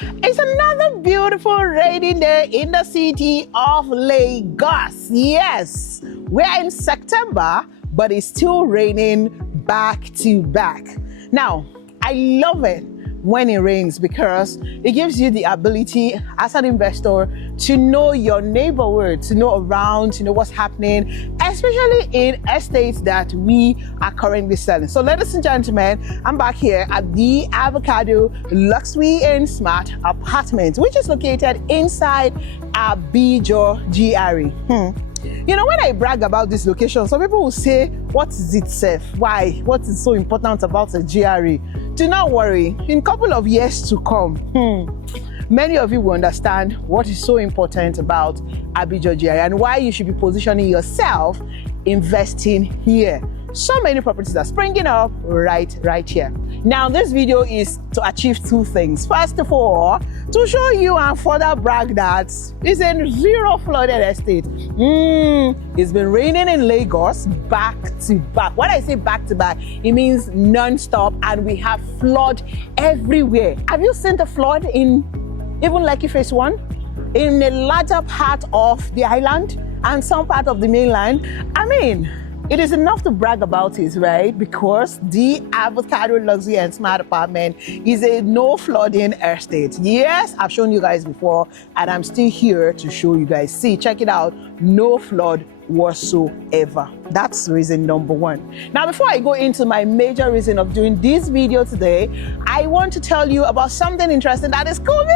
It's another beautiful rainy day in the city of Lagos. Yes, we're in September, but it's still raining back to back. Now, I love it when it rains because it gives you the ability as an investor to know your neighborhood, to know around, to know what's happening, especially in estates that we are currently selling. So ladies and gentlemen, I'm back here at the Avocado Luxury and Smart Apartment, which is located inside Avocado GRE. You know, when I brag about this location, some people will say, what is it safe? Why? What is so important about a GRE? Do not worry, in a couple of years to come, many of you will understand what is so important about Avocado GRE and why you should be positioning yourself investing here. So many properties are springing up right here. Now, this video is to achieve two things. First of all, to show you and further brag that it's a zero flooded estate. It's been raining in Lagos back to back. When I say back to back, it means non-stop, and we have flood everywhere. Have you seen the flood in even Lekki Phase 1? In a larger part of the island and some part of the mainland? I mean, it is enough to brag about it, right? Because the Avocado Luxury and Smart Apartment is a no flooding estate. Yes, I've shown you guys before, and I'm still here to show you guys. See, check it out, no flood whatsoever. That's reason number one. Now, before I go into my major reason of doing this video today, I want to tell you about something interesting that is coming.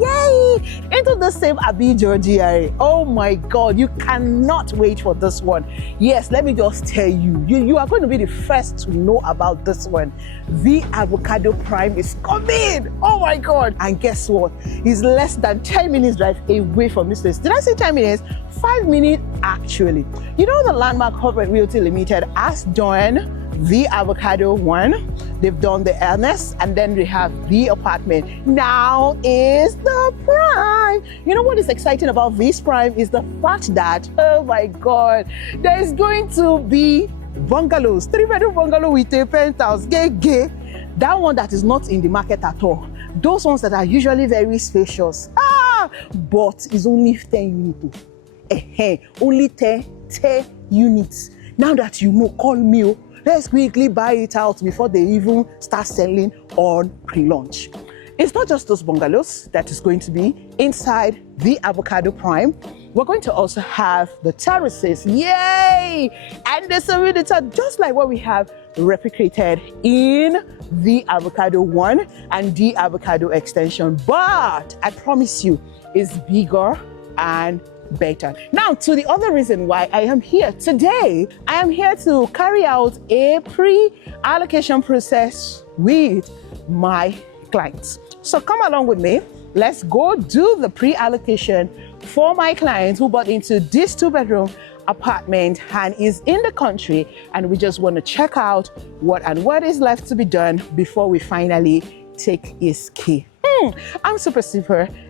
Yay! Into the same Avocado GRE. Oh my God, you cannot wait for this one. Yes, let me just tell you, you are going to be the first to know about this one. The Avocado Prime is coming. Oh my God. And guess what? It's less than 10 minutes drive away from this place. Did I say 10 minutes? 5 minutes actually. You know, the Landmark Corporate Realty Limited has done the Avocado one, they've done the Ernest, and then we have the apartment. Now is the Prime. You know what is exciting about this Prime is the fact that, oh my God, there is going to be bungalows, 3-bedroom bungalow with a penthouse, gay. That one that is not in the market at all. Those ones that are usually very spacious, but it's only 10 units. Only 10 units. Now that you know, call me. Let's quickly buy it out before they even start selling on pre-launch. It's not just those bungalows that is going to be inside the Avocado Prime. We're going to also have the terraces, yay! And the serenity, just like what we have replicated in the Avocado 1 and the Avocado extension. But I promise you, it's bigger and better. Now, to the other reason why I am here today, I am here to carry out a pre-allocation process with my clients. So come along with me. Let's go do the pre-allocation for my client who bought into this 2-bedroom apartment and is in the country, and we just want to check out what is left to be done before we finally take his key. I'm super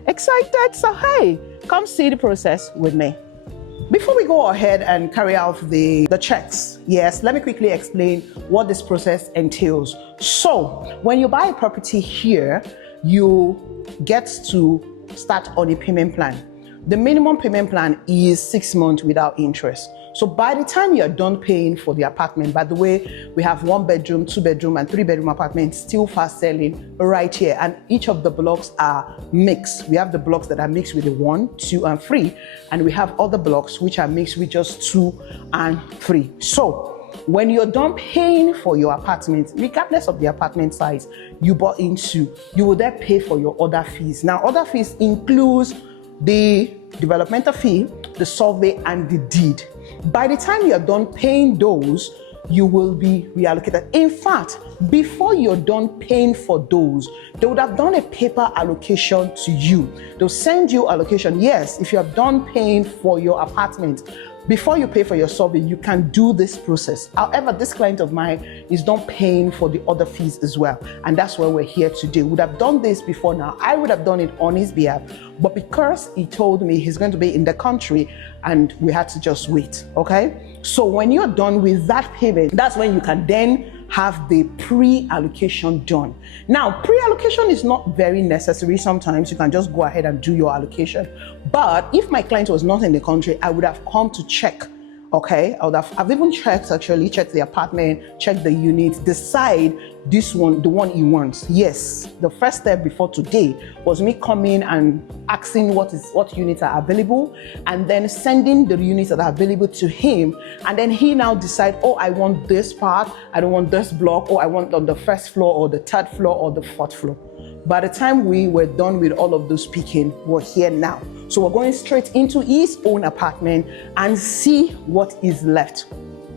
excited. So hey, come see the process with me. Before we go ahead and carry out the checks, yes, let me quickly explain what this process entails. So when you buy a property here, you get to start on a payment plan. The minimum payment plan is 6 months without interest. So by the time you're done paying for the apartment, by the way, we have 1-bedroom, 2-bedroom, and 3-bedroom apartments still fast selling right here. And each of the blocks are mixed. We have the blocks that are mixed with the 1, 2, and 3. And we have other blocks which are mixed with just 2 and 3. So when you're done paying for your apartment, regardless of the apartment size you bought into, you will then pay for your other fees. Now, other fees includes the developmental fee, the survey, and the deed. By the time you're done paying those, you will be reallocated. In fact, before you're done paying for those, they would have done a paper allocation to you. They'll send you allocation. Yes, if you have done paying for your apartment, before you pay for your survey, you can do this process. However, this client of mine is done paying for the other fees as well. And that's why we're here today. We would have done this before now. I would have done it on his behalf. But because he told me he's going to be in the country and we had to just wait, okay? So when you're done with that payment, that's when you can then have the pre-allocation done. Now, pre-allocation is not very necessary. Sometimes you can just go ahead and do your allocation. But if my client was not in the country, I would have come to check. Okay, I've even checked the apartment, checked the unit, decide this one, the one he wants. Yes, the first step before today was me coming and asking what units are available, and then sending the units that are available to him, and then he now decide, oh, I want this part, I don't want this block, oh, I want on the first floor or the third floor or the fourth floor. By the time we were done with all of those picking, we're here now. So we're going straight into his own apartment and see what is left.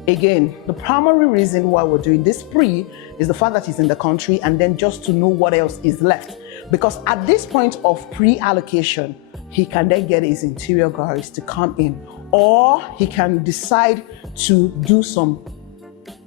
Again, the primary reason why we're doing this pre is the fact that he's in the country, and then just to know what else is left. Because at this point of pre-allocation, he can then get his interior guys to come in, or he can decide to do some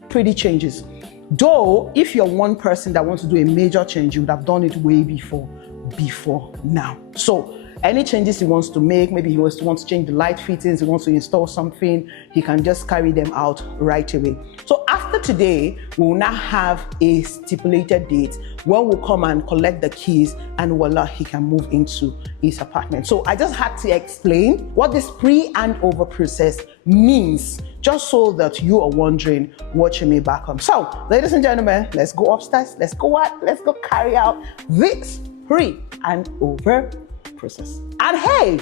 pretty changes. Though, if you're one person that wants to do a major change, you would have done it way before now. So any changes he wants to make, maybe he wants to change the light fittings, he wants to install something, he can just carry them out right away. So after today, we will now have a stipulated date when we'll come and collect the keys, and voila, he can move into his apartment. So I just had to explain what this pre-handover process means, just so that you are wondering what you may back on. So, ladies and gentlemen, let's go upstairs. Let's go carry out this pre-handover process. And hey,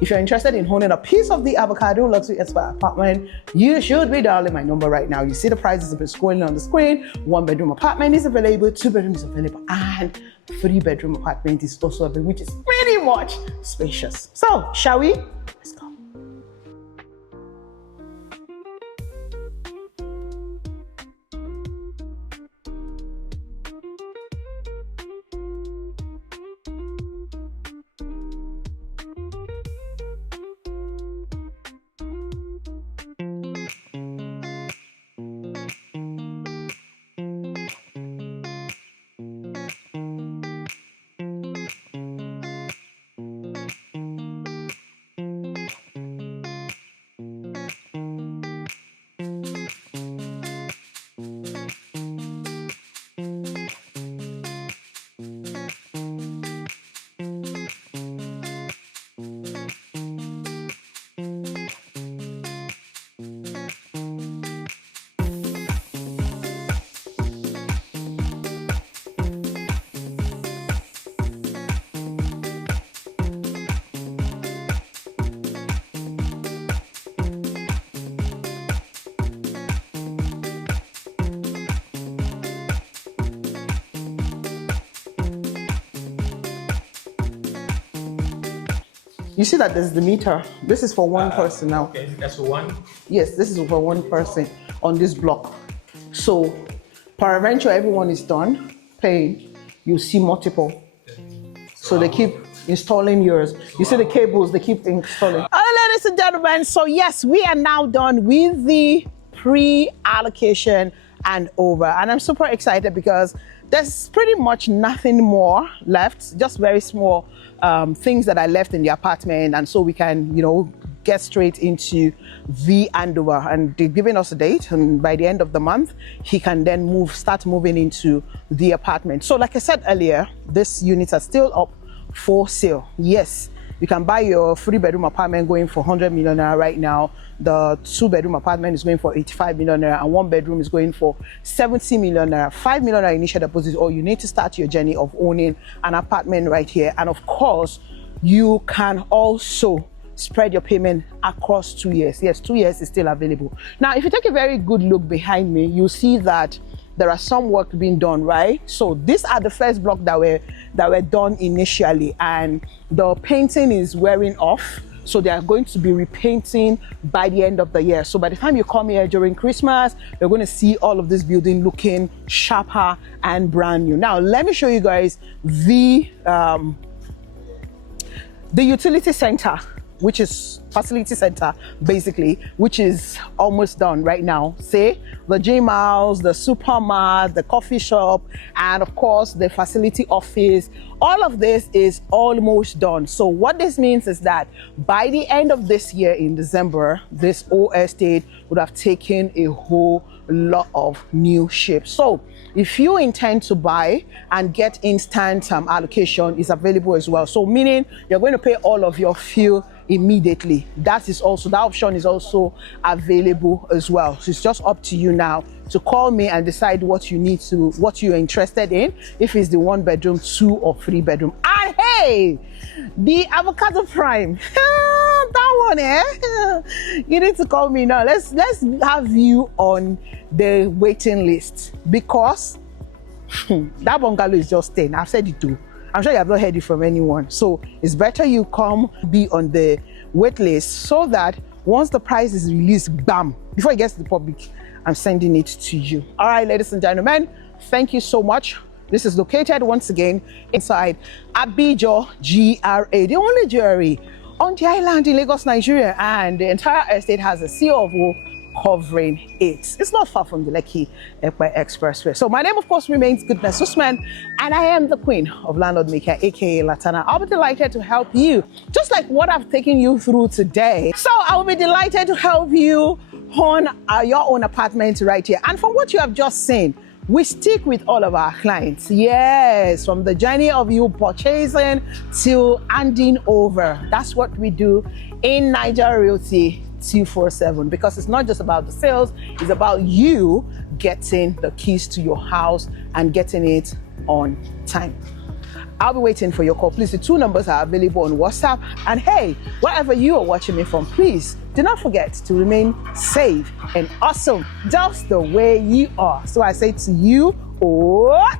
if you're interested in owning a piece of the Avocado Luxury Expert apartment, you should be dialing my number right now. You see the prices have been scrolling on the screen. 1-bedroom apartment is available, 2-bedroom is available, and 3-bedroom apartment is also available, which is pretty much spacious. So, shall we? Let's go. You see that there's the meter. This is for one person now. Okay, that's for one? Yes, this is for one person on this block. So, peradventure everyone is done paying, you see multiple. So they keep installing yours. You see the cables, they keep installing. All right, ladies and gentlemen, so yes, we are now done with the pre-allocation and over. And I'm super excited because there's pretty much nothing more left, just very small things that I left in the apartment, and so we can, get straight into the handover. And they're giving us a date, and by the end of the month, he can then start moving into the apartment. So like I said earlier, these units are still up for sale. Yes, you can buy your 3-bedroom apartment going for 100 million naira right now. The 2-bedroom apartment is going for 85 million naira, and 1-bedroom is going for 70 million naira. 5 million naira initial deposit, or you need to start your journey of owning an apartment right here. And of course, you can also spread your payment across 2 years. Yes, 2 years is still available. Now, if you take a very good look behind me, you'll see that there are some work being done, right? So these are the first block that were done initially, and the painting is wearing off. So they are going to be repainting by the end of the year. So by the time you come here during Christmas, you're going to see all of this building looking sharper and brand new. Now, let me show you guys the utility center, which is facility center, basically, which is almost done right now. Say the gym house, the supermarket, the coffee shop, and of course the facility office. All of this is almost done. So what this means is that by the end of this year in December, this whole estate would have taken a whole lot of new ships. So if you intend to buy and get instant allocation, is available as well. So meaning you're going to pay all of your fuel immediately. That option is also available as well. So it's just up to you now to call me and decide what you're interested in, if it's the 1 bedroom, 2 or 3 bedroom. And hey, the Avocado Prime, that one, you need to call me now. Let's have you on the waiting list, because that bungalow is just 10. I've said it too. I'm sure you have not heard it from anyone. So it's better you come be on the wait list, so that once the price is released, bam, before it gets to the public, I'm sending it to you. All right, ladies and gentlemen, thank you so much. This is located once again inside Avocado GRA, the only GRA on the island in Lagos, Nigeria, and the entire estate has a sea of O covering it. It's not far from the Lekki Ekpe Expressway. So my name, of course, remains Goodness Usman, and I am the queen of Landlord Maker, aka Latana. I'll be delighted to help you, just like what I've taken you through today. So I will be delighted to help you on your own apartment right here. And from what you have just seen, we stick with all of our clients. Yes, from the journey of you purchasing till handing over. That's what we do in Nigeria Realty 247, because it's not just about the sales, it's about you getting the keys to your house and getting it on time. I'll be waiting for your call. Please, the 2 numbers are available on WhatsApp. And hey, wherever you are watching me from, please do not forget to remain safe and awesome, just the way you are. So I say to you, oh.